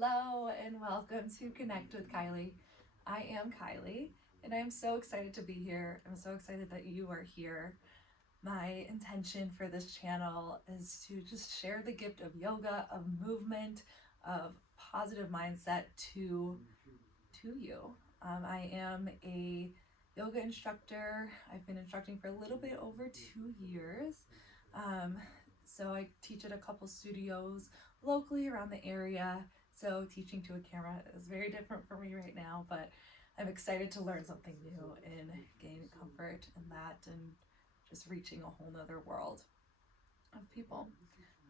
Hello and welcome to Connect with Kylie. I am Kylie and I am so excited to be here. I'm so excited that you are here. My intention for this channel is to just share the gift of yoga, of movement, of positive mindset to you. I am a yoga instructor. I've been instructing for a little bit over 2 years. So I teach at a couple studios locally around the area. So teaching to a camera is very different for me right now, but I'm excited to learn something new and gain comfort in that and just reaching a whole nother world of people.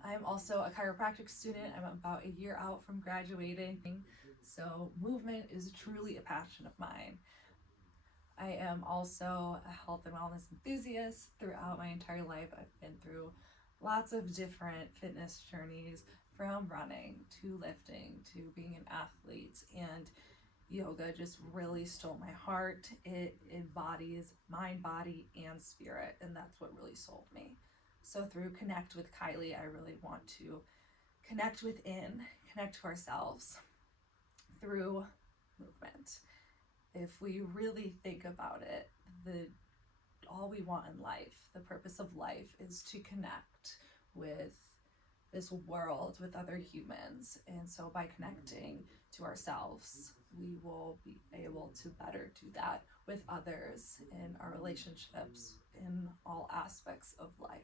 I'm also a chiropractic student. I'm about a year out from graduating. So movement is truly a passion of mine. I am also a health and wellness enthusiast. Throughout my entire life, I've been through lots of different fitness journeys, from running to lifting to being an athlete, and yoga just really stole my heart. It embodies mind, body, and spirit, and that's what really sold me. So through Connect with Kylie, I really want to connect within, connect to ourselves through movement. If we really think about it, all we want in life, the purpose of life, is to connect with this world, with other humans. And so by connecting to ourselves, we will be able to better do that with others in our relationships, in all aspects of life.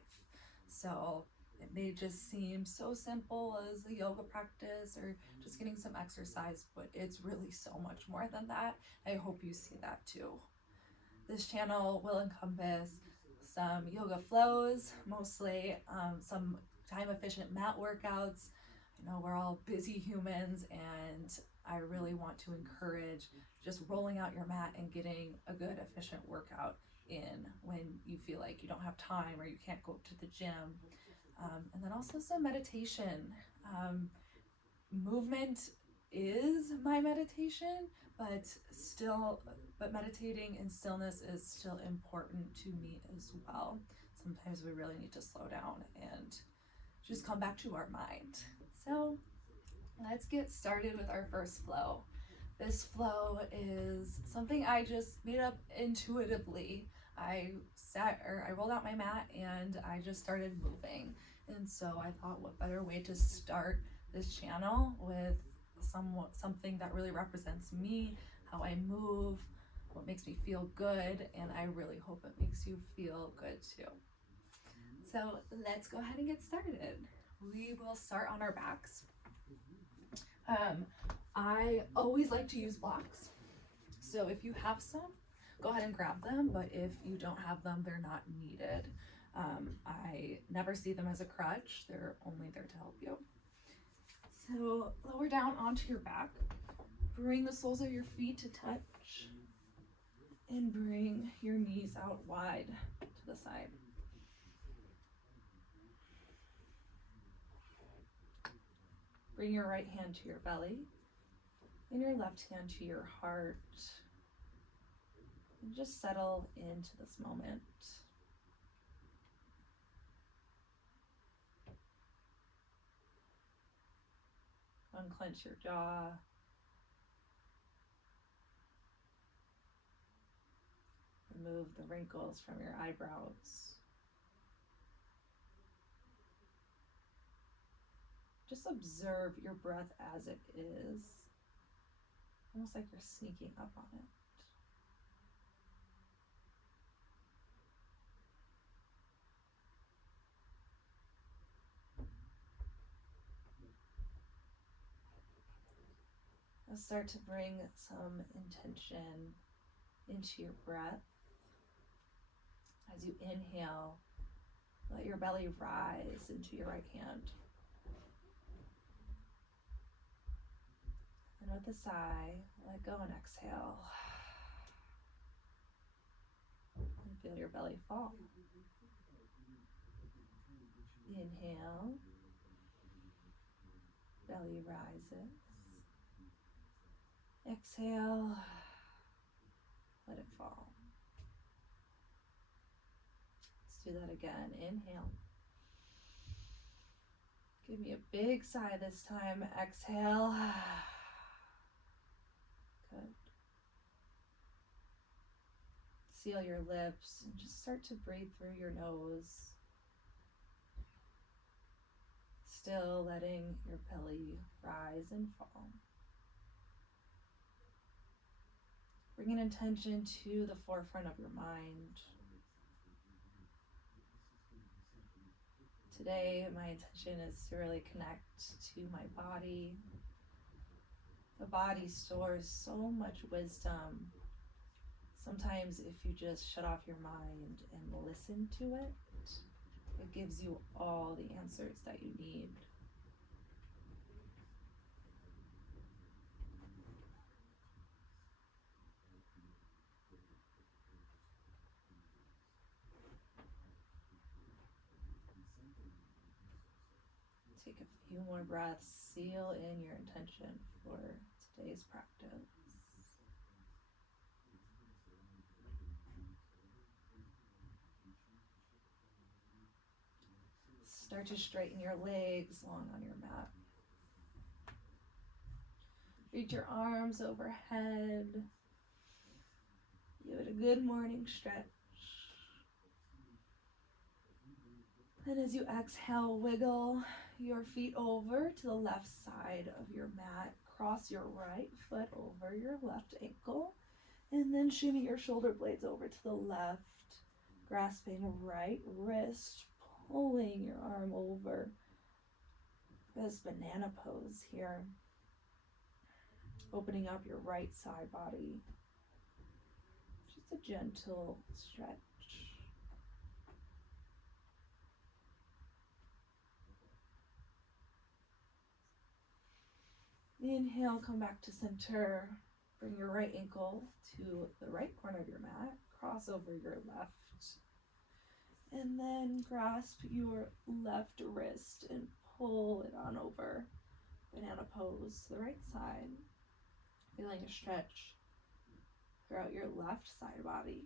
So it may just seem so simple as a yoga practice or just getting some exercise, but it's really so much more than that. I hope you see that too. This channel will encompass some yoga flows, mostly some time efficient mat workouts. I know we're all busy humans, and I really want to encourage just rolling out your mat and getting a good efficient workout in when you feel like you don't have time or you can't go to the gym. And then also some meditation. Movement is my meditation, but meditating in stillness is still important to me as well. Sometimes we really need to slow down and just come back to our mind. So let's get started with our first flow. This flow is something I just made up intuitively. I rolled out my mat and I just started moving. And so I thought, what better way to start this channel with something that really represents me, how I move, what makes me feel good, and I really hope it makes you feel good too. So let's go ahead and get started. We will start on our backs. I always like to use blocks. So if you have some, go ahead and grab them, but if you don't have them, they're not needed. I never see them as a crutch. They're only there to help you. So lower down onto your back. Bring the soles of your feet to touch. And bring your knees out wide to the side. Bring your right hand to your belly and your left hand to your heart. And just settle into this moment. Unclench your jaw. Remove the wrinkles from your eyebrows. Just observe your breath as it is, almost like you're sneaking up on it. Now start to bring some intention into your breath. As you inhale, let your belly rise into your right hand. And with a sigh, let go and exhale. And feel your belly fall. Inhale, belly rises. Exhale, let it fall. Let's do that again. Inhale. Give me a big sigh this time. Exhale. Good. Seal your lips and just start to breathe through your nose. Still letting your belly rise and fall. Bring an intention to the forefront of your mind. Today, my intention is to really connect to my body. The body stores so much wisdom. Sometimes if you just shut off your mind and listen to it, it gives you all the answers that you need. Take a few more breaths, seal in your intention for today's practice. Start to straighten your legs long on your mat. Reach your arms overhead. Give it a good morning stretch. And as you exhale, wiggle your feet over to the left side of your mat. Cross your right foot over your left ankle. And then shimmy your shoulder blades over to the left, grasping right wrist, pulling your arm over. This banana pose here. Opening up your right side body. Just a gentle stretch. Inhale, come back to center. Bring your right ankle to the right corner of your mat. Cross over your left. And then grasp your left wrist and pull it on over. Banana pose to the right side. Feeling a stretch throughout your left side body.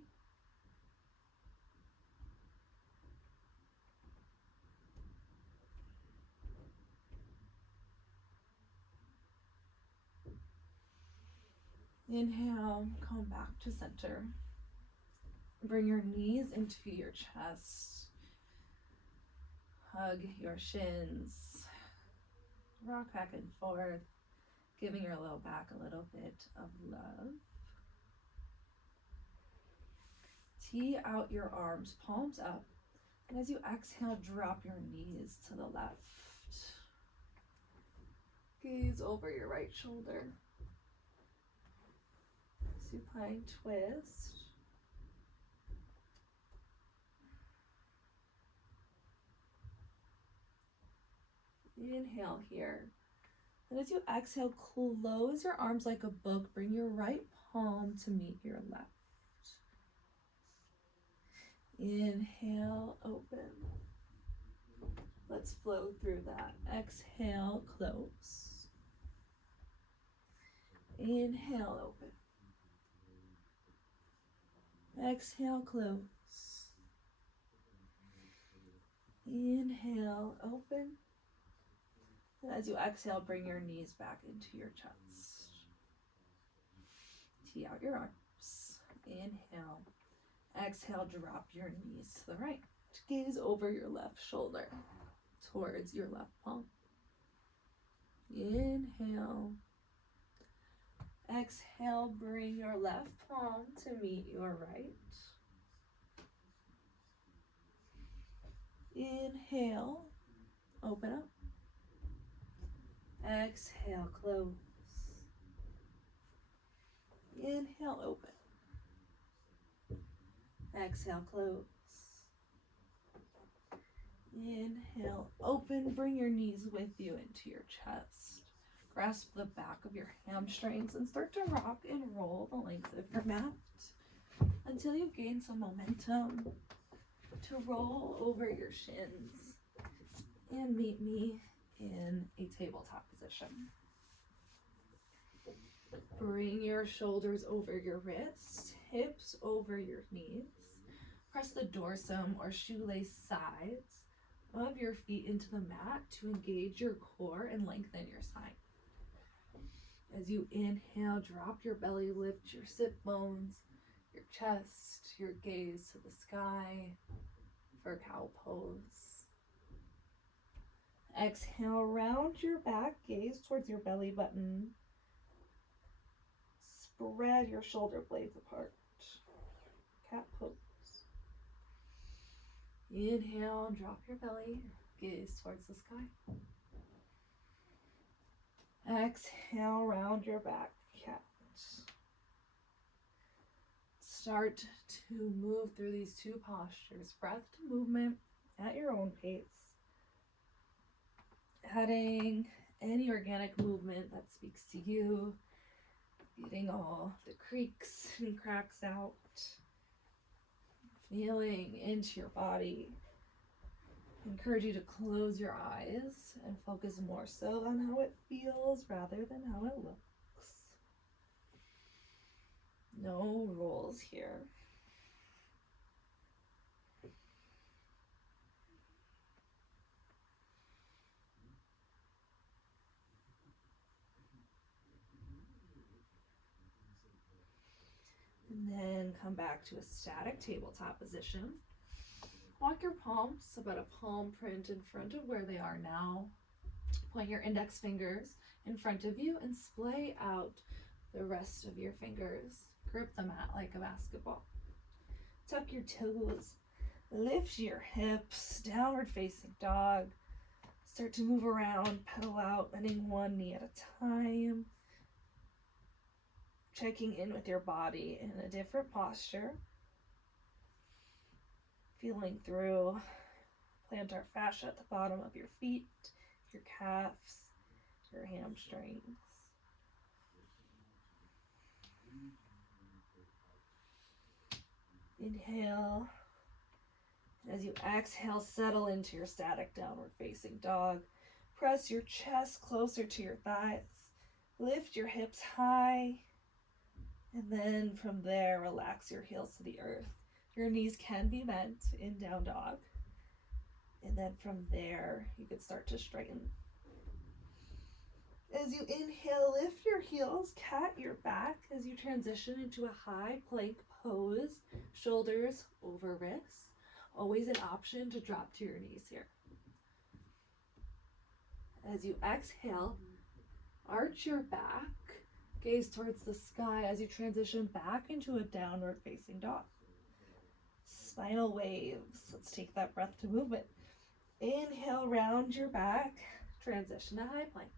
Inhale, come back to center. Bring your knees into your chest. Hug your shins. Rock back and forth, giving your low back a little bit of love. Tee out your arms, palms up. And as you exhale, drop your knees to the left. Gaze over your right shoulder. Supine twist. Inhale here. And as you exhale, close your arms like a book. Bring your right palm to meet your left. Inhale, open. Let's flow through that. Exhale, close. Inhale, open. Exhale, close. Inhale, open. And as you exhale, bring your knees back into your chest. Tee out your arms. Inhale. Exhale, drop your knees to the right. Gaze over your left shoulder towards your left palm. Inhale. Exhale, bring your left palm to meet your right. Inhale, open up. Exhale, close. Inhale, open. Exhale, close. Inhale, open. Bring your knees with you into your chest. Grasp the back of your hamstrings and start to rock and roll the length of your mat until you gain some momentum to roll over your shins and meet me in a tabletop position. Bring your shoulders over your wrists, hips over your knees. Press the dorsum or shoelace sides of your feet into the mat to engage your core and lengthen your spine. As you inhale, drop your belly, lift your sit bones, your chest, your gaze to the sky for cow pose. Exhale, round your back, gaze towards your belly button. Spread your shoulder blades apart. Cat pose. Inhale, drop your belly, gaze towards the sky. Exhale, round your back, cat. Start to move through these two postures, breath to movement at your own pace. Adding any organic movement that speaks to you, getting all the creaks and cracks out, feeling into your body. I encourage you to close your eyes and focus more so on how it feels rather than how it looks. No rules here. And then come back to a static tabletop position. Walk your palms about a palm print in front of where they are now. Point your index fingers in front of you and splay out the rest of your fingers. Grip the mat like a basketball. Tuck your toes. Lift your hips. Downward facing dog. Start to move around, pedal out, bending one knee at a time. Checking in with your body in a different posture. Feeling through plantar fascia at the bottom of your feet, your calves, your hamstrings. Inhale. As you exhale, settle into your static downward facing dog. Press your chest closer to your thighs. Lift your hips high. And then from there, relax your heels to the earth. Your knees can be bent in down dog. And then from there, you can start to straighten. As you inhale, lift your heels, cat your back as you transition into a high plank pose, shoulders over wrists. Always an option to drop to your knees here. As you exhale, arch your back, gaze towards the sky as you transition back into a downward facing dog. Spinal waves. Let's take that breath to movement. Inhale, round your back, transition to high plank.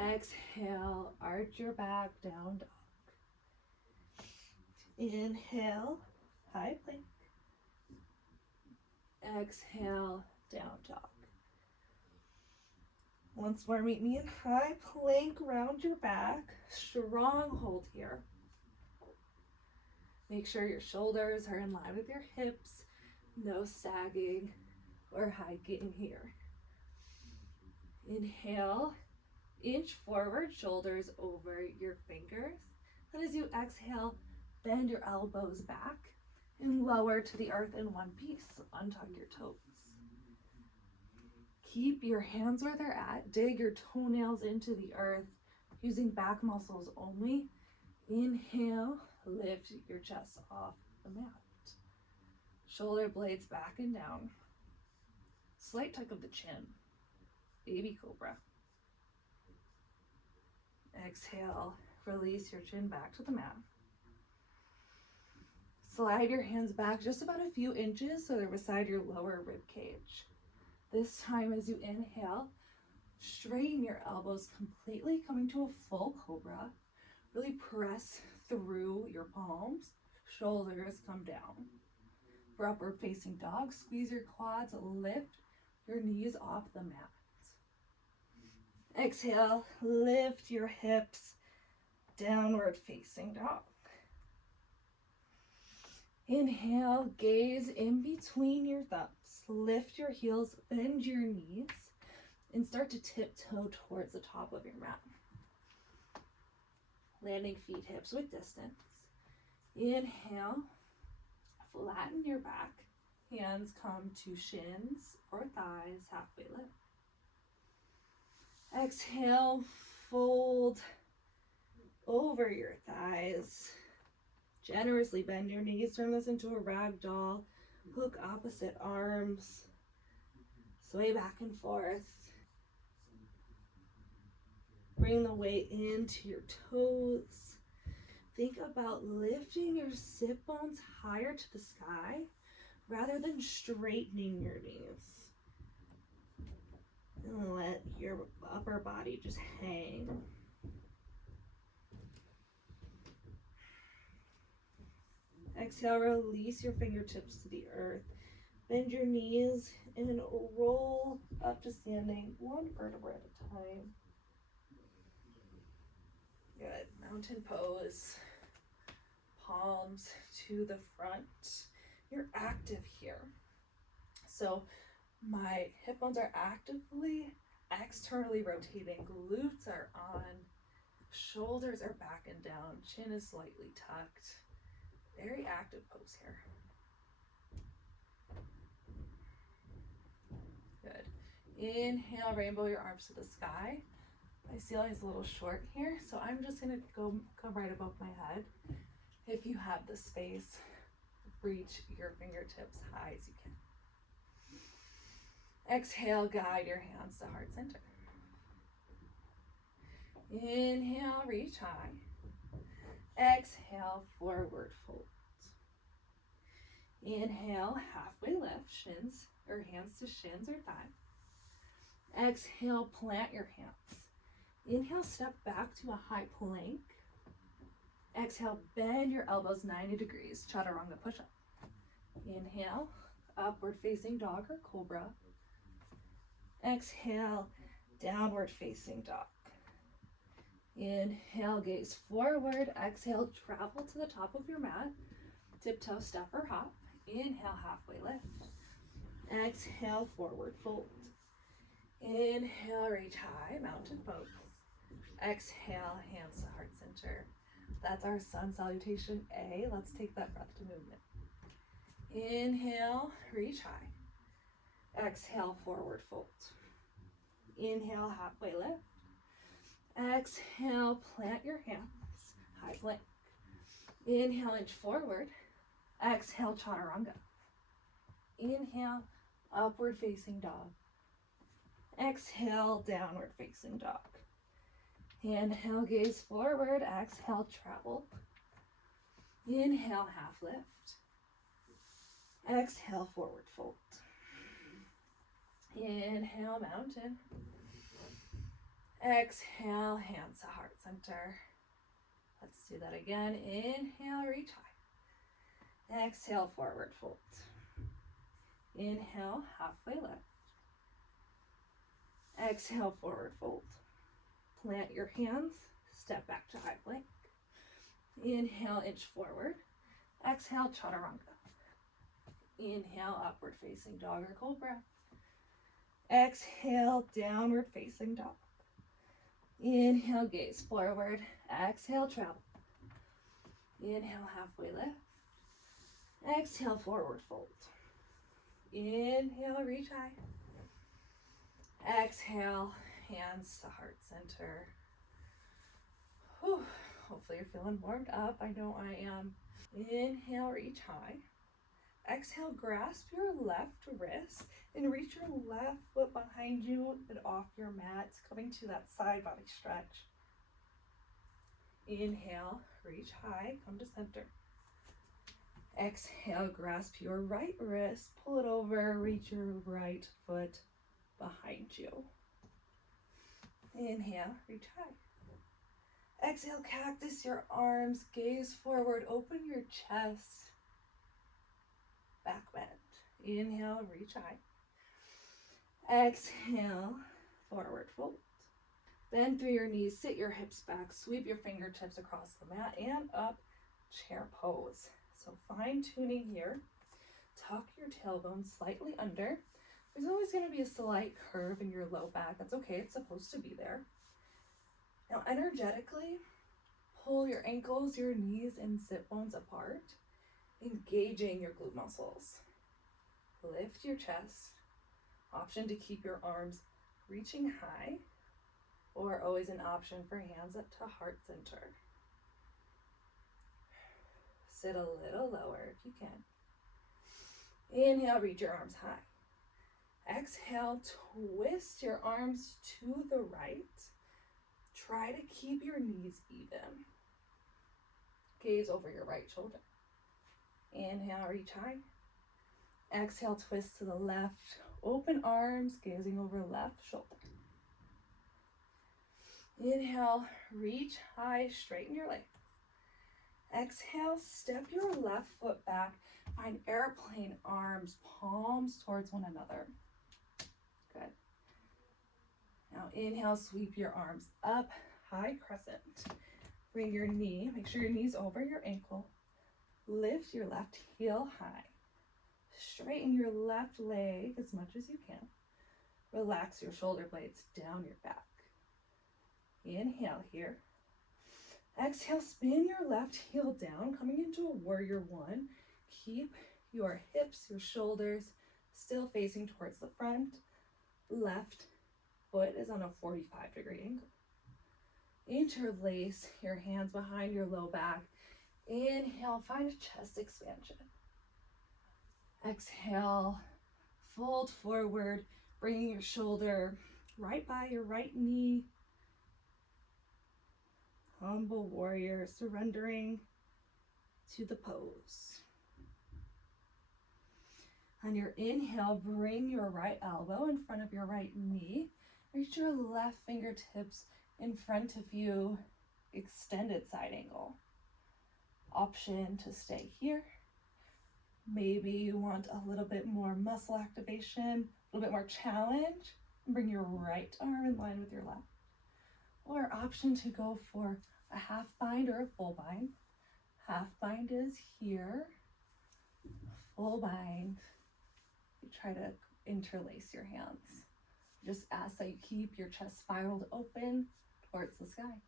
Exhale, arch your back, down dog. Inhale, high plank. Exhale, down dog. Once more, meet me in high plank, round your back, strong hold here. Make sure your shoulders are in line with your hips, no sagging or hiking here. Inhale, inch forward, shoulders over your fingers. And as you exhale, bend your elbows back and lower to the earth in one piece. Untuck your toes. Keep your hands where they're at. Dig your toenails into the earth using back muscles only. Inhale, lift your chest off the mat. Shoulder blades back and down. Slight tuck of the chin. Baby cobra. Exhale, release your chin back to the mat. Slide your hands back just about a few inches so they're beside your lower rib cage. This time as you inhale, straighten your elbows completely, coming to a full cobra. Really press through your palms, shoulders come down. For upward facing dog, squeeze your quads, lift your knees off the mat. Exhale, lift your hips, downward facing dog. Inhale, gaze in between your thumbs. Lift your heels, bend your knees, and start to tiptoe towards the top of your mat. Landing feet hips with distance. Inhale, flatten your back, Hands come to shins or thighs, halfway lift. Exhale, fold over your thighs. Generously bend your knees, turn this into a rag doll. Hook opposite arms. Sway back and forth. Bring the weight into your toes. Think about lifting your sit bones higher to the sky rather than straightening your knees. And let your upper body just hang. Exhale, release your fingertips to the earth. Bend your knees and roll up to standing, one vertebra at a time. Good. Mountain pose. Palms to the front. You're active here. So my hip bones are actively externally rotating. Glutes are on. Shoulders are back and down. Chin is slightly tucked. Very active pose here. Good. Inhale, rainbow your arms to the sky. My ceiling is a little short here, so I'm just gonna come right above my head. If you have the space, reach your fingertips high as you can. Exhale, guide your hands to heart center. Inhale, reach high. Exhale, forward fold. Inhale, halfway lift, shins or hands to shins or thigh. Exhale, plant your hands. Inhale, step back to a high plank. Exhale, bend your elbows 90 degrees, chaturanga push-up. Inhale, upward facing dog or cobra. Exhale, downward facing dog. Inhale, gaze forward. Exhale, travel to the top of your mat. Tiptoe, step or hop. Inhale, halfway lift. Exhale, forward fold. Inhale, reach high, mountain pose. Exhale, hands to heart center. That's our sun salutation A. Let's take that breath to movement. Inhale, reach high. Exhale, forward fold. Inhale, halfway lift. Exhale, plant your hands, high plank. Inhale, inch forward. Exhale, chaturanga. Inhale, upward facing dog. Exhale, downward facing dog. Inhale, gaze forward. Exhale, travel. Inhale, half lift. Exhale, forward fold. Inhale, mountain. Exhale, hands to heart center. Let's do that again. Inhale, reach high. Exhale, forward fold. Inhale, halfway lift. Exhale, forward fold. Plant your hands, step back to high plank. Inhale, inch forward. Exhale, chaturanga. Inhale, upward facing dog or cobra. Exhale, downward facing dog. Inhale, gaze forward. Exhale, travel. Inhale, halfway lift. Exhale, forward fold. Inhale, reach high. Exhale, hands to heart center. Whew. Hopefully you're feeling warmed up. I know I am. Inhale, reach high. Exhale, grasp your left wrist and reach your left foot behind you and off your mat, coming to that side body stretch. Inhale, reach high, come to center. Exhale, grasp your right wrist, pull it over, reach your right foot behind you. Inhale, reach high. Exhale, cactus your arms, gaze forward, open your chest. Back bend. Inhale, reach high. Exhale, forward fold. Bend through your knees, sit your hips back, sweep your fingertips across the mat and up, chair pose. So fine tuning here. Tuck your tailbone slightly under. There's always going to be a slight curve in your low back. That's okay, it's supposed to be there. Now energetically, pull your ankles, your knees, and sit bones apart, engaging your glute muscles. Lift your chest. Option to keep your arms reaching high, or always an option for hands up to heart center. Sit a little lower if you can. Inhale, reach your arms high. Exhale, twist your arms to the right. Try to keep your knees even. Gaze over your right shoulder. Inhale, reach high. Exhale, twist to the left. Open arms, gazing over left shoulder. Inhale, reach high, straighten your legs. Exhale, step your left foot back. Find airplane arms, palms towards one another. Good. Now inhale, sweep your arms up, high crescent. Bring your knee, make sure your knee's over your ankle. Lift your left heel high. Straighten your left leg as much as you can. Relax your shoulder blades down your back. Inhale here. Exhale, spin your left heel down, coming into a warrior one. Keep your hips, your shoulders still facing towards the front. Left foot is on a 45-degree angle. Interlace your hands behind your low back. Inhale, find a chest expansion. Exhale, fold forward, bringing your shoulder right by your right knee. Humble warrior, surrendering to the pose. On your inhale, bring your right elbow in front of your right knee. Reach your left fingertips in front of you, extended side angle. Option to stay here. Maybe you want a little bit more muscle activation, a little bit more challenge. Bring your right arm in line with your left. Or option to go for a half bind or a full bind. Half bind is here. Full bind, you try to interlace your hands. Just ask that you keep your chest spiraled open towards the sky.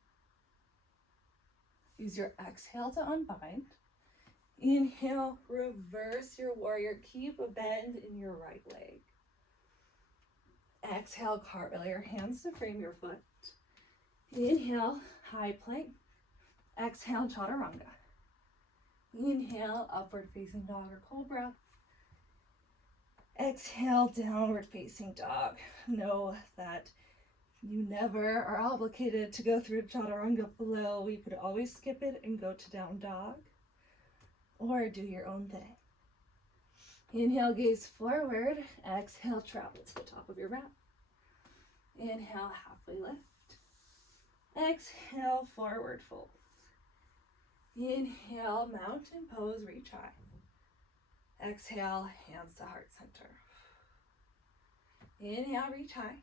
Use your exhale to unbind. Inhale, reverse your warrior. Keep a bend in your right leg. Exhale, cartwheel your hands to frame your foot. Inhale, high plank. Exhale, chaturanga. Inhale, upward facing dog or cobra. Exhale, downward facing dog. Know that you never are obligated to go through chaturanga flow. You could always skip it and go to down dog, or do your own thing. Inhale, gaze forward. Exhale, travel to the top of your mat. Inhale, halfway lift. Exhale, forward fold. Inhale, mountain pose, reach high. Exhale, hands to heart center. Inhale, reach high.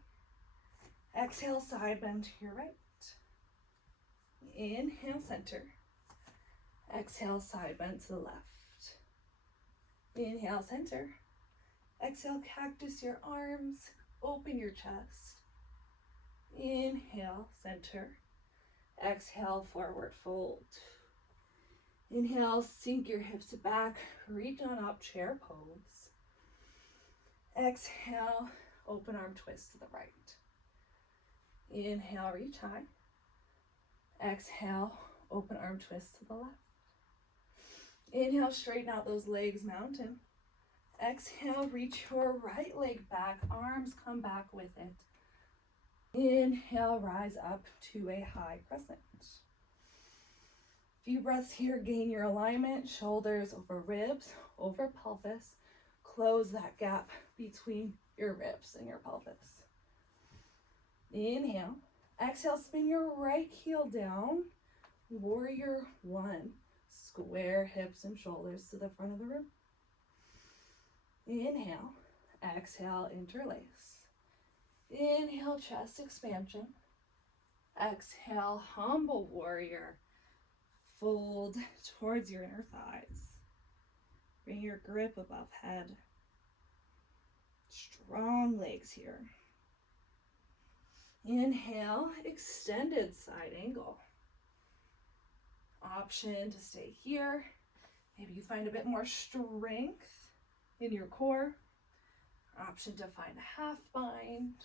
Exhale, side bend to your right. Inhale, center. Exhale, side bend to the left. Inhale, center. Exhale, cactus your arms. Open your chest. Inhale, center. Exhale, forward fold. Inhale, sink your hips back. Reach on up, chair pose. Exhale, open arm twist to the right. Inhale, reach high. Exhale, open arm twist to the left. Inhale, straighten out those legs, mountain. Exhale, reach your right leg back, arms come back with it. Inhale, rise up to a high crescent. Few breaths here, gain your alignment, shoulders over ribs, over pelvis. Close that gap between your ribs and your pelvis. Inhale, exhale, spin your right heel down, warrior one. Square hips and shoulders to the front of the room. Inhale, exhale, interlace. Inhale, chest expansion. Exhale, humble warrior. Fold towards your inner thighs. Bring your grip above head. Strong legs here. Inhale, extended side angle. Option to stay here. Maybe you find a bit more strength in your core. Option to find a half bind,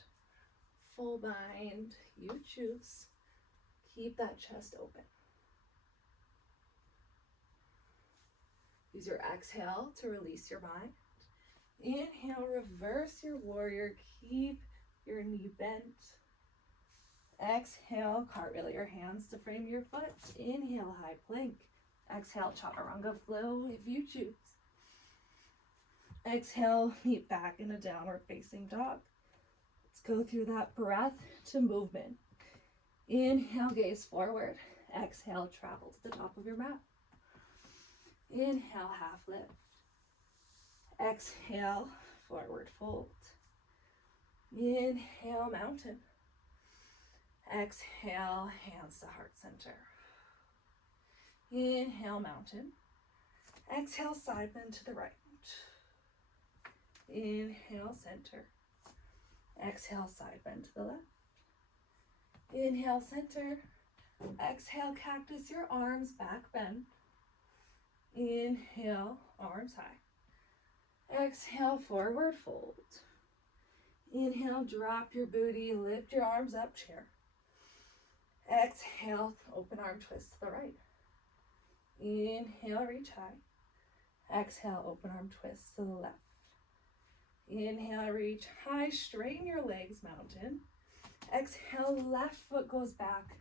full bind, you choose. Keep that chest open. Use your exhale to release your mind. Inhale, reverse your warrior. Keep your knee bent. Exhale, cartwheel your hands to frame your foot. Inhale, high plank. Exhale, chaturanga flow if you choose. Exhale, meet back in a downward facing dog. Let's go through that breath to movement. Inhale, gaze forward. Exhale, travel to the top of your mat. Inhale, half lift. Exhale, forward fold. Inhale, mountain. Exhale, hands to heart center. Inhale, mountain. Exhale, side bend to the right. Inhale, center. Exhale, side bend to the left. Inhale, center. Exhale, cactus your arms, back bend. Inhale, arms high. Exhale, forward fold. Inhale, drop your booty, lift your arms up, chair. Exhale, open arm twist to the right. Inhale, reach high. Exhale, open arm twist to the left. Inhale, reach high, straighten your legs, mountain. Exhale, left foot goes back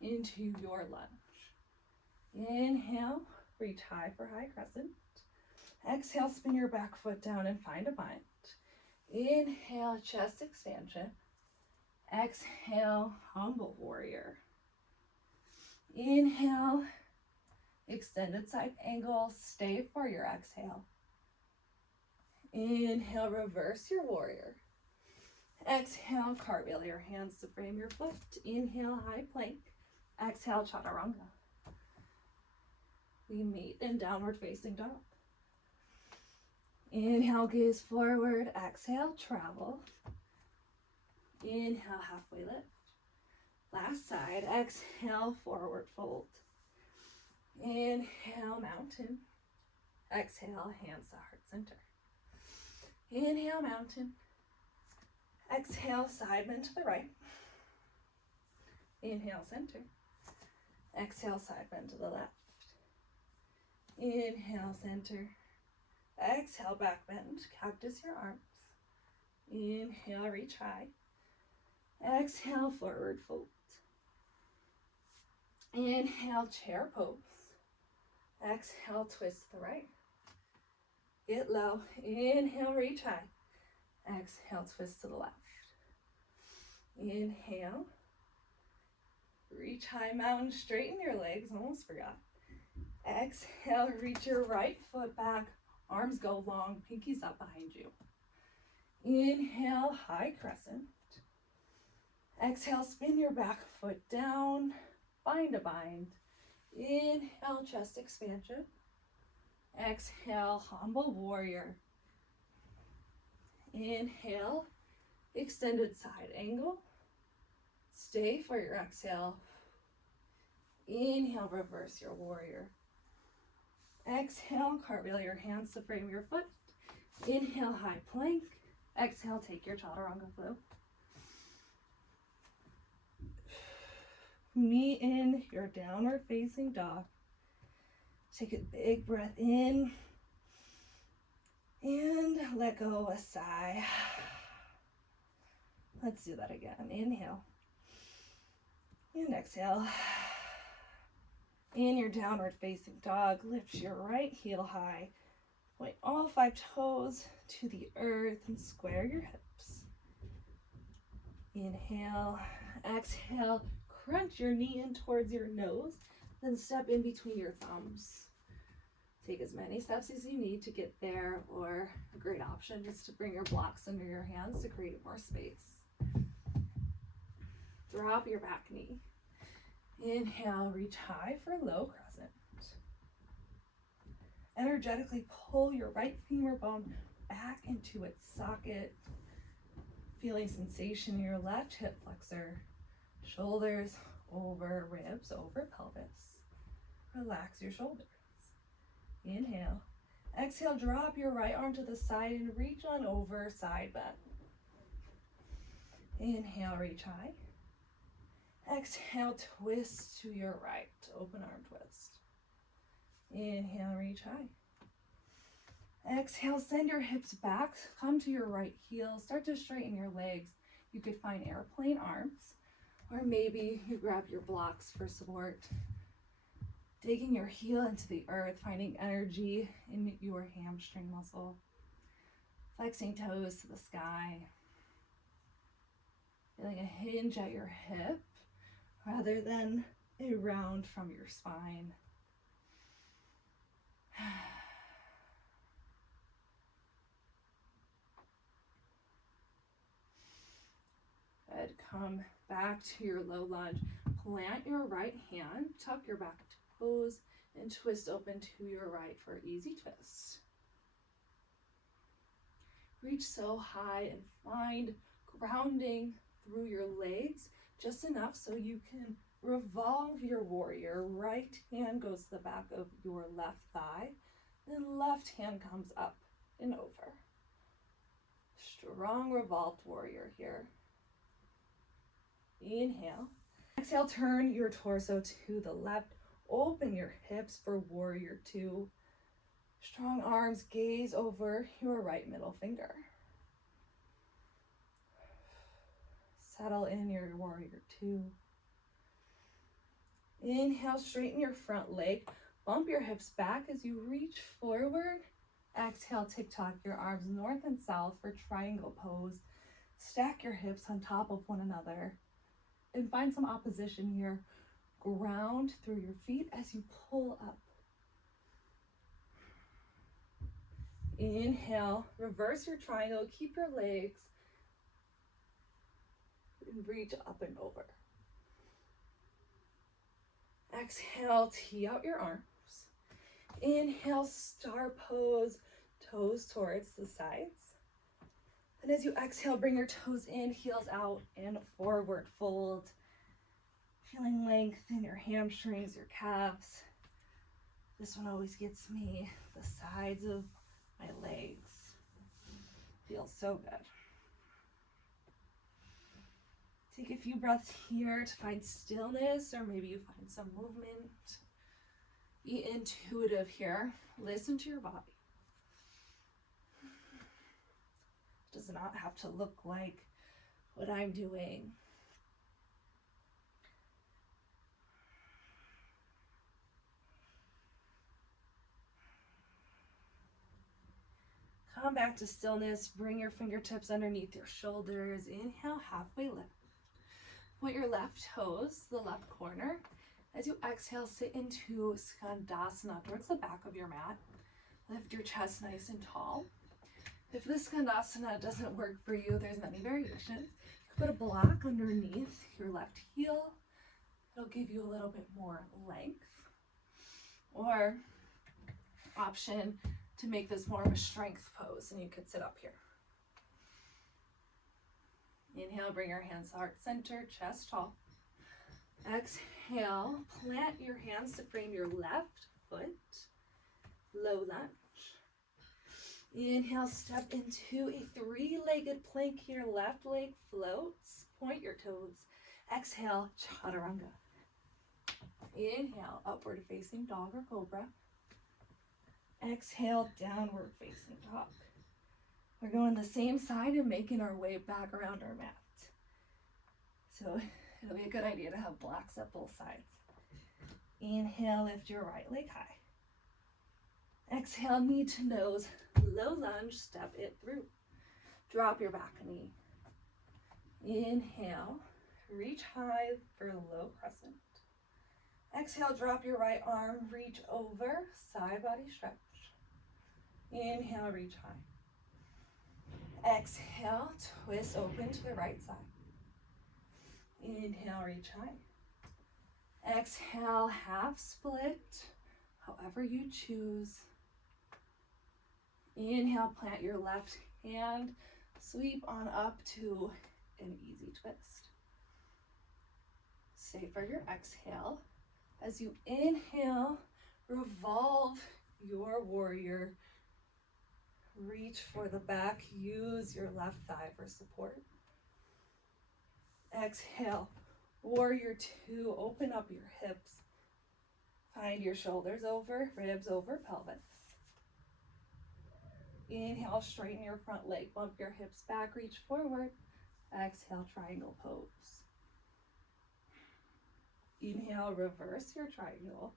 into your lunge. Inhale, reach high for high crescent. Exhale, spin your back foot down and find a bind. Inhale, chest expansion. Exhale, humble warrior. Inhale, extended side angle. Stay for your exhale. Inhale, reverse your warrior. Exhale, cartwheel your hands to frame your foot. Inhale, high plank. Exhale, chaturanga. We meet in downward facing dog. Inhale, gaze forward. Exhale, travel. Inhale, halfway lift. Last side. Exhale, forward fold. Inhale, mountain. Exhale, hands to heart center. Inhale, mountain. Exhale, side bend to the right. Inhale, center. Exhale, side bend to the left. Inhale, center. Exhale, back bend. Cactus your arms. Inhale, reach high. Exhale, forward fold. Inhale, chair pose. Exhale, twist to the right. Get low. Inhale, reach high. Exhale, twist to the left. Inhale. Reach high, mountain. Straighten your legs. Almost forgot. Exhale, reach your right foot back. Arms go long. Pinkies up behind you. Inhale, high crescent. Exhale, spin your back foot down. Bind a bind. Inhale, chest expansion. Exhale, humble warrior. Inhale, extended side angle. Stay for your exhale. Inhale, reverse your warrior. Exhale, cartwheel your hands to frame your foot. Inhale, high plank. Exhale, take your chaturanga flow. Meet in your downward facing dog. Take a big breath in and let go, a sigh. Let's do that again. Inhale and exhale. In your downward facing dog, lift your right heel high. Point all 5 toes to the earth and square your hips. Inhale, exhale, crunch your knee in towards your nose, then step in between your thumbs. Take as many steps as you need to get there, or a great option is to bring your blocks under your hands to create more space. Drop your back knee. Inhale, reach high for low crescent. Energetically pull your right femur bone back into its socket. Feeling sensation in your left hip flexor. Shoulders over ribs, over pelvis. Relax your shoulders. Inhale. Exhale, drop your right arm to the side and reach on over, side bend. Inhale, reach high. Exhale, twist to your right, open arm twist. Inhale, reach high. Exhale, send your hips back, come to your right heel, start to straighten your legs. You could find airplane arms, or maybe you grab your blocks for support. Digging your heel into the earth, finding energy in your hamstring muscle. Flexing toes to the sky. Feeling a hinge at your hip rather than a round from your spine. Good. Come back to your low lunge. Plant your right hand, tuck your back toes, and twist open to your right for easy twist. Reach so high and find grounding through your legs, just enough so you can revolve your warrior. Right hand goes to the back of your left thigh, then left hand comes up and over. Strong revolved warrior here. Inhale. Exhale, turn your torso to the left. Open your hips for warrior two. Strong arms gaze over your right middle finger. Settle in your warrior two. Inhale, straighten your front leg. Bump your hips back as you reach forward. Exhale, tick-tock your arms north and south for triangle pose. Stack your hips on top of one another. And find some opposition here. Ground through your feet as you pull up. Inhale, reverse your triangle, keep your legs, and reach up and over. Exhale, tee out your arms. Inhale, star pose, toes towards the sides. And as you exhale, bring your toes in, heels out, and forward fold. Feeling length in your hamstrings, your calves. This one always gets me, the sides of my legs. Feels so good. Take a few breaths here to find stillness, or maybe you find some movement. Be intuitive here. Listen to your body. Does not have to look like what I'm doing. Come back to stillness. Bring your fingertips underneath your shoulders. Inhale, halfway lift. Point your left toes to the left corner. As you exhale, sit into Skandasana towards the back of your mat. Lift your chest nice and tall. If this Skandasana doesn't work for you, there's many variations. You can put a block underneath your left heel. It'll give you a little bit more length. Or option to make this more of a strength pose, and you could sit up here. Inhale, bring your hands heart center, chest tall. Exhale, plant your hands to frame your left foot. Low lunge. Inhale, step into a three-legged plank here. Left leg floats. Point your toes. Exhale, chaturanga. Inhale, upward facing dog or cobra. Exhale, downward facing dog. We're going the same side and making our way back around our mat. So it'll be a good idea to have blocks at both sides. Inhale, lift your right leg high. Exhale, knee to nose, low lunge, step it through. Drop your back knee. Inhale, reach high for low crescent. Exhale, drop your right arm, reach over, side body stretch. Inhale, reach high. Exhale, twist open to the right side. Inhale, reach high. Exhale, half split, however you choose. Inhale, plant your left hand, sweep on up to an easy twist. Stay for your exhale. As you inhale, revolve your warrior Reach for the back. Use your left thigh for support. Exhale. Warrior two. Open up your hips. Find your shoulders over, ribs over pelvis. Inhale, straighten your front leg. Bump your hips back, reach forward. Exhale, triangle pose. Inhale, reverse your triangle.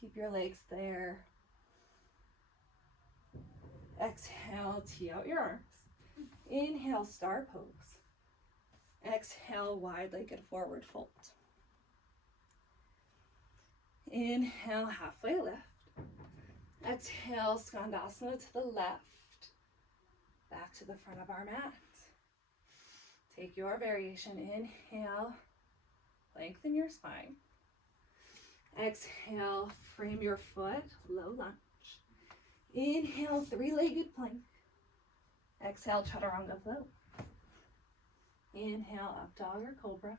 Keep your legs there. Exhale, tee out your arms. Inhale, star pose. Exhale, wide-legged forward fold. Inhale, halfway lift. Exhale, Skandasana to the left. Back to the front of our mat. Take your variation. Inhale, lengthen your spine. Exhale, frame your foot, low lunge. Inhale, three-legged plank. Exhale, chaturanga flow. Inhale, up dog or cobra.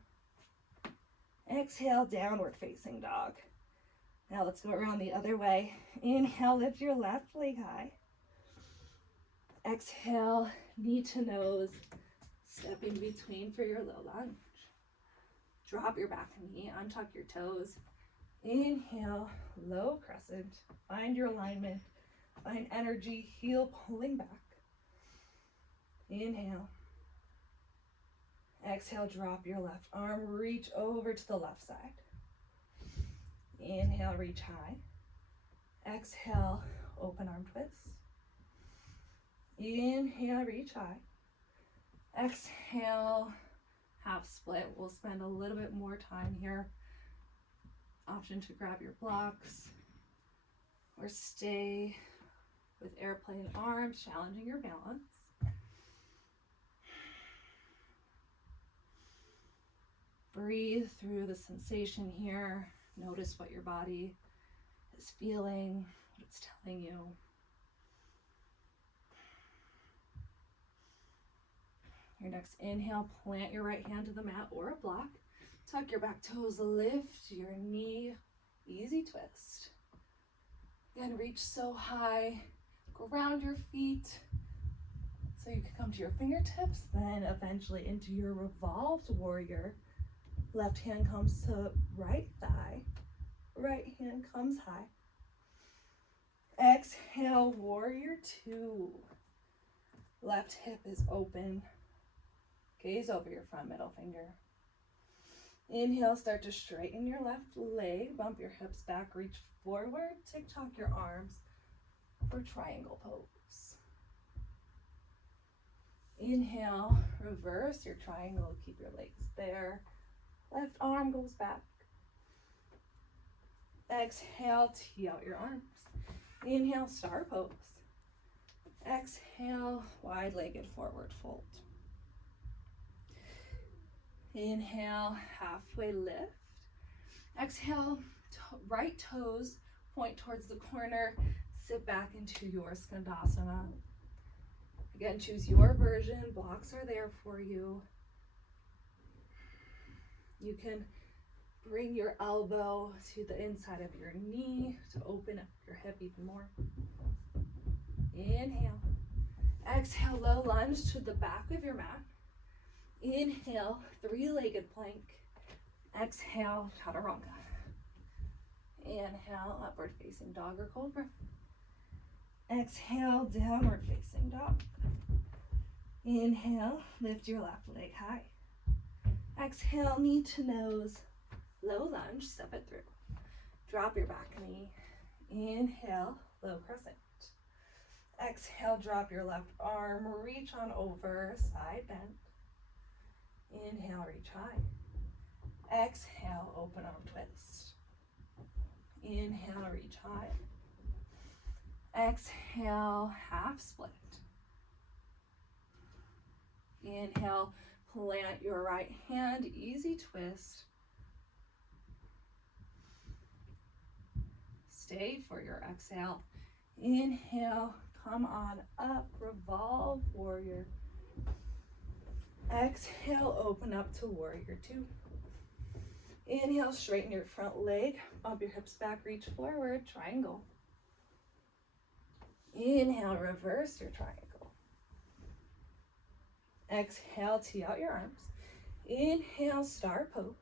Exhale, downward facing dog. Now let's go around the other way. Inhale, lift your left leg high. Exhale, knee to nose. Step in between for your low lunge. Drop your back knee, untuck your toes. Inhale, low crescent. Find your alignment. Find energy, heel pulling back. Inhale. Exhale, drop your left arm, reach over to the left side. Inhale, reach high. Exhale, open arm twist. Inhale, reach high. Exhale, half split. We'll spend a little bit more time here. Option to grab your blocks or stay with airplane arms, challenging your balance. Breathe through the sensation here. Notice what your body is feeling, what it's telling you. Your next inhale, plant your right hand to the mat or a block. Tuck your back toes, lift your knee, easy twist. Again, reach so high, ground your feet so you can come to your fingertips, then eventually into your revolved warrior. Left hand comes to right thigh, right hand comes high. Exhale, warrior two. Left hip is open. Gaze over your front middle finger. Inhale, start to straighten your left leg, bump your hips back, reach forward, tick-tock your arms for triangle pose. Inhale, reverse your triangle, keep your legs there. Left arm goes back. Exhale, tee out your arms. Inhale, star pose. Exhale, wide-legged forward fold. Inhale, halfway lift. Exhale, right toes point towards the corner. Sit back into your Skandasana. Again, choose your version. Blocks are there for you. You can bring your elbow to the inside of your knee to open up your hip even more. Inhale. Exhale, low lunge to the back of your mat. Inhale, three-legged plank. Exhale, chaturanga. Inhale, upward facing dog or cobra. Exhale, downward facing dog. Inhale, lift your left leg high. Exhale, knee to nose, low lunge, step it through. Drop your back knee. Inhale, low crescent. Exhale, drop your left arm, reach on over, side bend. Inhale, reach high. Exhale, open arm twist. Inhale, reach high. Exhale, half split. Inhale, plant your right hand, easy twist. Stay for your exhale. Inhale, come on up, revolve warrior. Exhale, open up to warrior two. Inhale, straighten your front leg, bump your hips back, reach forward, triangle. Inhale, reverse your triangle. Exhale, tee out your arms. Inhale, star pose.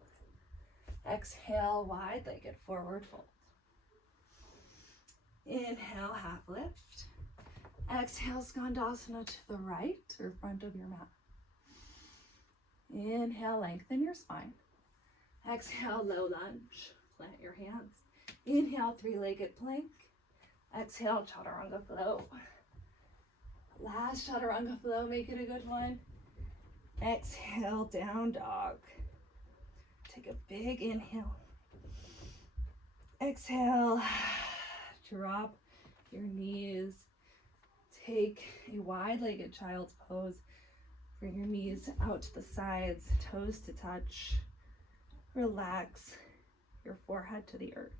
Exhale, wide-legged forward fold. Inhale, half lift. Exhale, Skandasana to the right or front of your mat. Inhale, lengthen your spine. Exhale, low lunge. Plant your hands. Inhale, three-legged plank. Exhale, chaturanga flow. Last chaturanga flow, make it a good one. Exhale, down dog. Take a big inhale. Exhale, drop your knees. Take a wide-legged child's pose. Bring your knees out to the sides, toes to touch. Relax your forehead to the earth.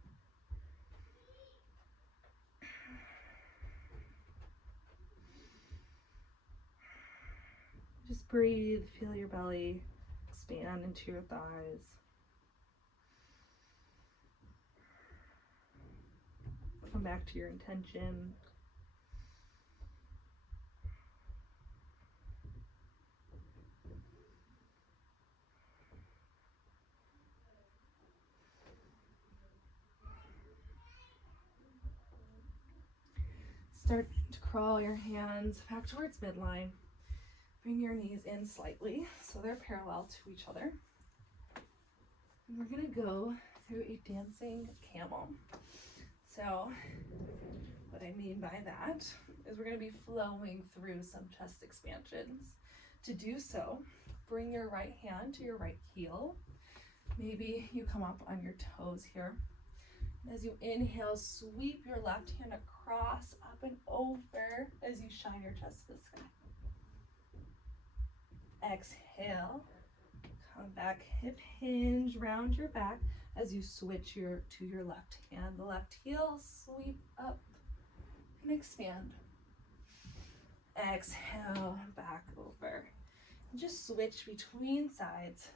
Just breathe, feel your belly expand into your thighs. Come back to your intention. Start to crawl your hands back towards midline. Bring your knees in slightly so they're parallel to each other. And we're gonna go through a dancing camel. So what I mean by that is we're gonna be flowing through some chest expansions. To do so, bring your right hand to your right heel. Maybe you come up on your toes here. And as you inhale, sweep your left hand across, up and over as you shine your chest to the sky. Exhale, come back, hip hinge, round your back as you switch to your left hand. The left heel, sweep up and expand. Exhale, back over. And just switch between sides.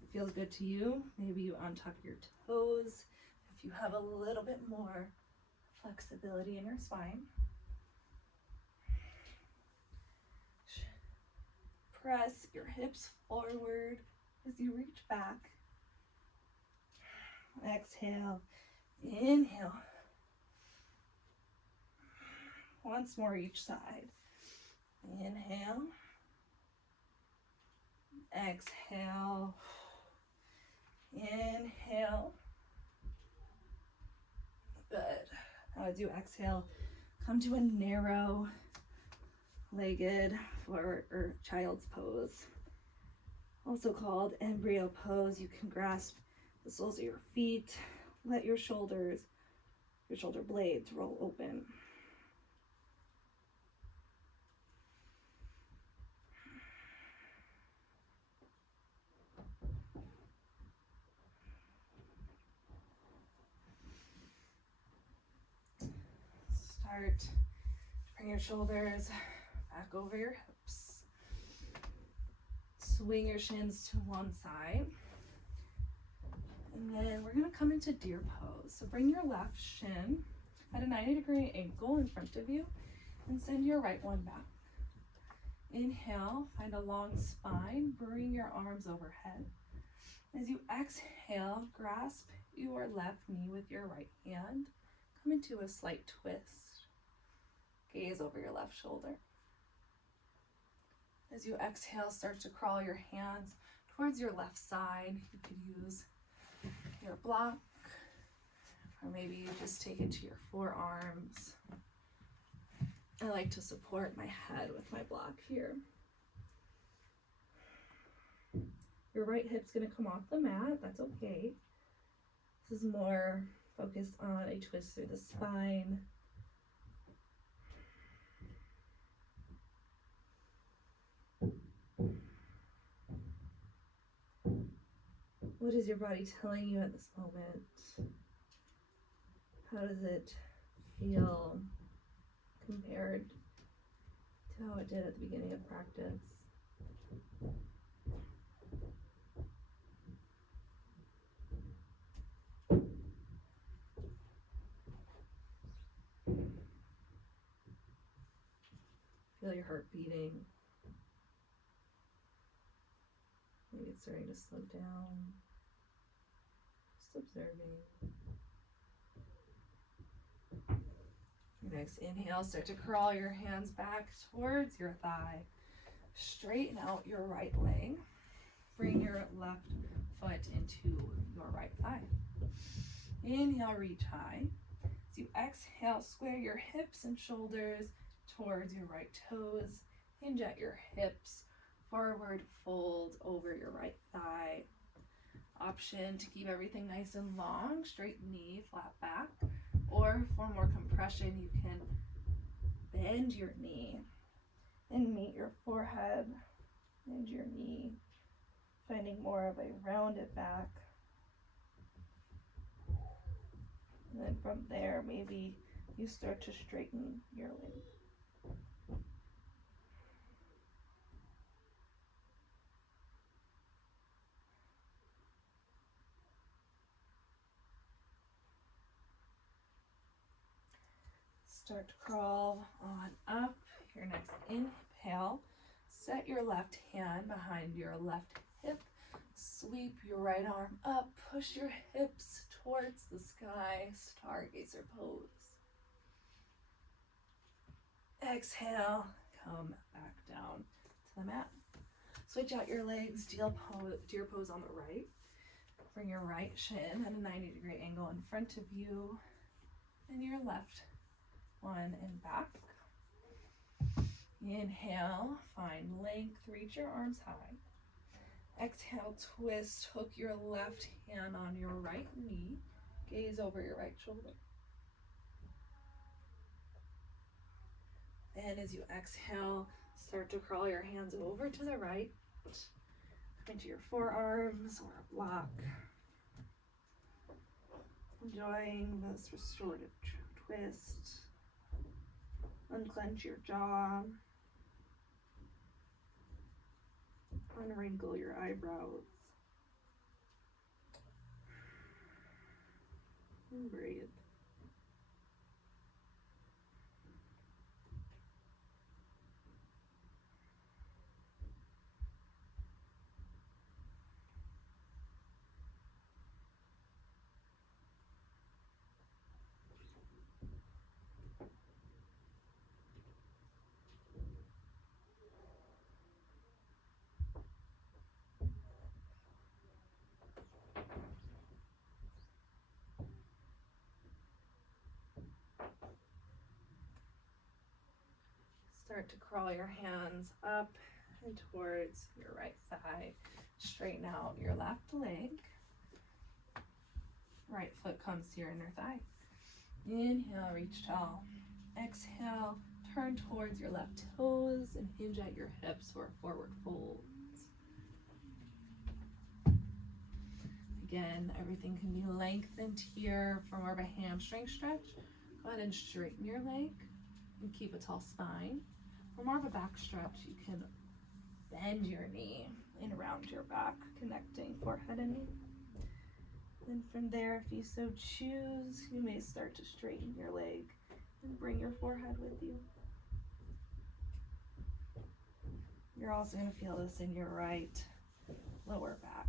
If it feels good to you, maybe you untuck your toes. If you have a little bit more flexibility in your spine. Press your hips forward as you reach back. Exhale, inhale. Once more each side. Inhale. Exhale. Inhale. Good. Now as you exhale, come to a narrow legged forward or child's pose, also called embryo pose. You can grasp the soles of your feet, let your shoulder blades roll open. Start to bring your shoulders back over your hips. Swing your shins to one side. And then we're gonna come into deer pose. So bring your left shin at a 90-degree angle in front of you and send your right one back. Inhale, find a long spine, bring your arms overhead. As you exhale, grasp your left knee with your right hand. Come into a slight twist. Gaze over your left shoulder. As you exhale, start to crawl your hands towards your left side. You could use your block, or maybe you just take it to your forearms. I like to support my head with my block here. Your right hip's gonna come off the mat, that's okay. This is more focused on a twist through the spine. What is your body telling you at this moment? How does it feel compared to how it did at the beginning of practice? Feel your heart beating. Maybe it's starting to slow down. Just observing. Your next inhale, start to crawl your hands back towards your thigh. Straighten out your right leg. Bring your left foot into your right thigh. Inhale, reach high. As you exhale, square your hips and shoulders towards your right toes. Hinge at your hips. Forward fold over your right thigh. Option to keep everything nice and long. Straight knee, flat back. Or for more compression, you can bend your knee and meet your forehead and your knee, finding more of a rounded back. And then from there, maybe you start to straighten your leg. Start to crawl on up. Your next inhale, set your left hand behind your left hip. Sweep your right arm up. Push your hips towards the sky. Stargazer pose. Exhale, come back down to the mat. Switch out your legs, deer pose on the right. Bring your right shin at a 90-degree angle in front of you, and your left one and back. Inhale, find length, reach your arms high. Exhale, twist, hook your left hand on your right knee, gaze over your right shoulder. And as you exhale, start to crawl your hands over to the right, into your forearms or a block. Enjoying this restorative twist. Unclench your jaw. Unwrinkle your eyebrows. And breathe. Start to crawl your hands up and towards your right thigh. Straighten out your left leg. Right foot comes to your inner thigh. Inhale, reach tall. Exhale, turn towards your left toes and hinge at your hips for forward folds. Again, everything can be lengthened here for more of a hamstring stretch. Go ahead and straighten your leg and keep a tall spine. For more of a back stretch, you can bend your knee and around your back, connecting forehead and knee. Then from there, if you so choose, you may start to straighten your leg and bring your forehead with you. You're also going to feel this in your right lower back.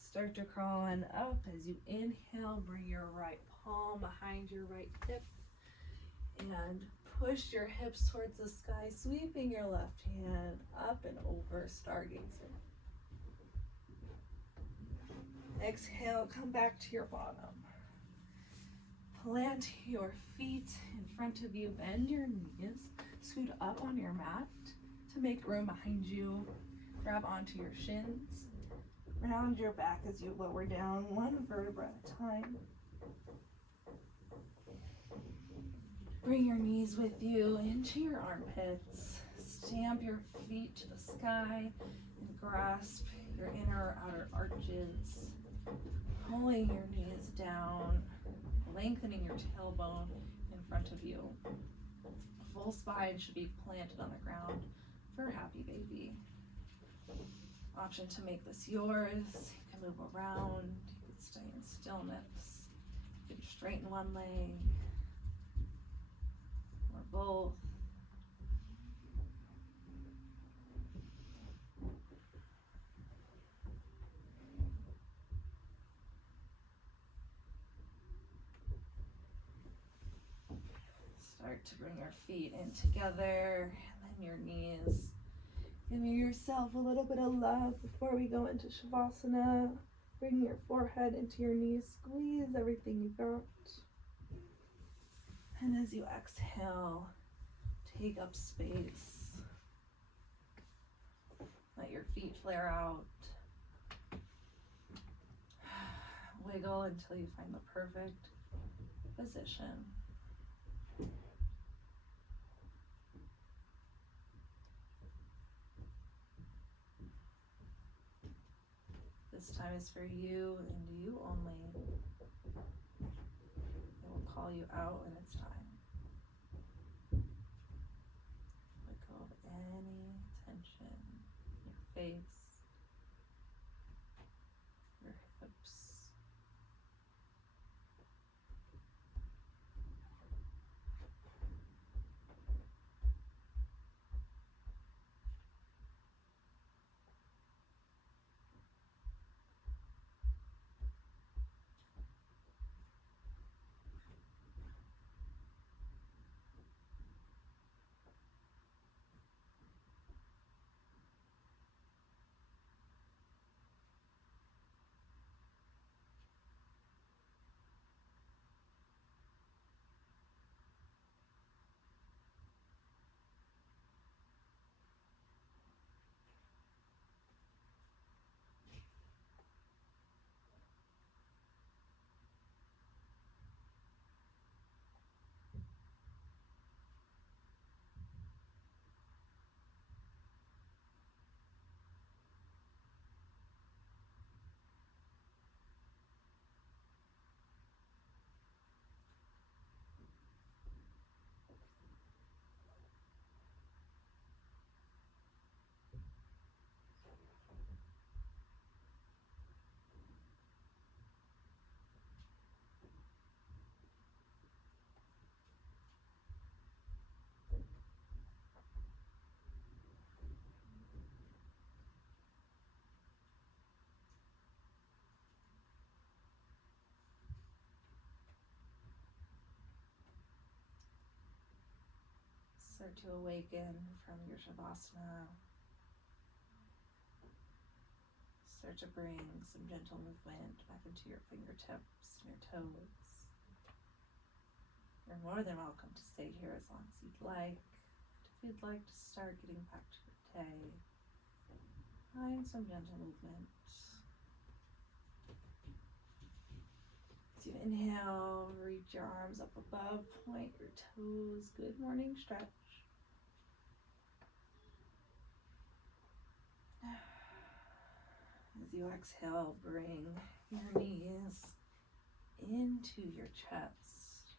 Start to crawl on up. As you inhale, bring your right palm behind your right hip and push your hips towards the sky, sweeping your left hand up and over, stargazer. Exhale, come back to your bottom. Plant your feet in front of you, bend your knees, scoot up on your mat to make room behind you. Grab onto your shins. Round your back as you lower down, one vertebra at a time. Bring your knees with you into your armpits. Stamp your feet to the sky and grasp your inner or outer arches. Pulling your knees down, lengthening your tailbone in front of you. Full spine should be planted on the ground for happy baby. Option to make this yours. You can move around, you can Stay in stillness. You can straighten one leg or both. Start to bring your feet in together and then your knees. Give yourself a little bit of love before we go into Shavasana. Bring your forehead into your knees. Squeeze everything you got. And as you exhale, take up space. Let your feet flare out. Wiggle until you find the perfect position. This time is for you and you only. It will call you out when it's time. Let go of any tension in your face, your hips. Start to awaken from your Shavasana. Start to bring some gentle movement back into your fingertips and your toes. You're more than welcome to stay here as long as you'd like. If you'd like to start getting back to your day, find some gentle movement. As you inhale, reach your arms up above, point your toes. Good morning stretch. As you exhale, bring your knees into your chest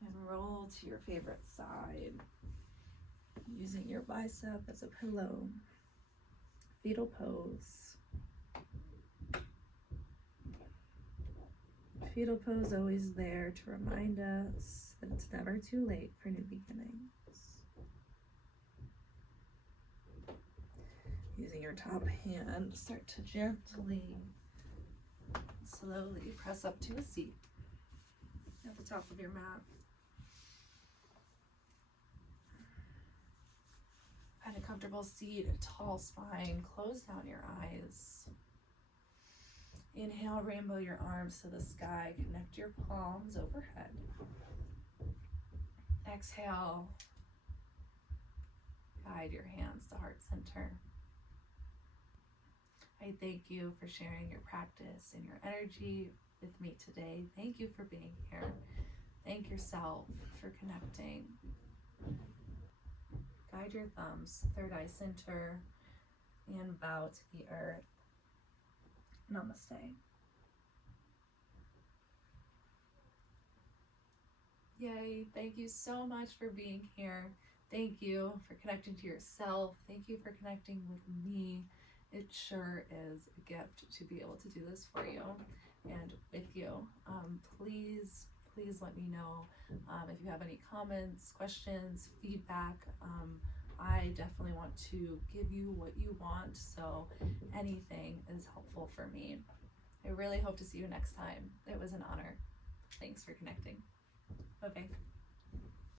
and roll to your favorite side, using your bicep as a pillow. Fetal pose. Fetal pose always there to remind us that it's never too late for new beginnings. Using your top hand, start to gently, slowly press up to a seat at the top of your mat. Find a comfortable seat, a tall spine, close down your eyes. Inhale, rainbow your arms to the sky, connect your palms overhead. Exhale, guide your hands to heart center. I thank you for sharing your practice and your energy with me today. Thank you for being here. Thank yourself for connecting. Guide your thumbs, third eye center, and bow to the earth. Namaste. Yay, thank you so much for being here. Thank you for connecting to yourself. Thank you for connecting with me it sure is a gift to be able to do this for you and with you. Please let me know if you have any comments, questions, feedback. I definitely want to give you what you want, so anything is helpful for me. I really hope to see you next time. It was an honor. Thanks for connecting. Bye-bye.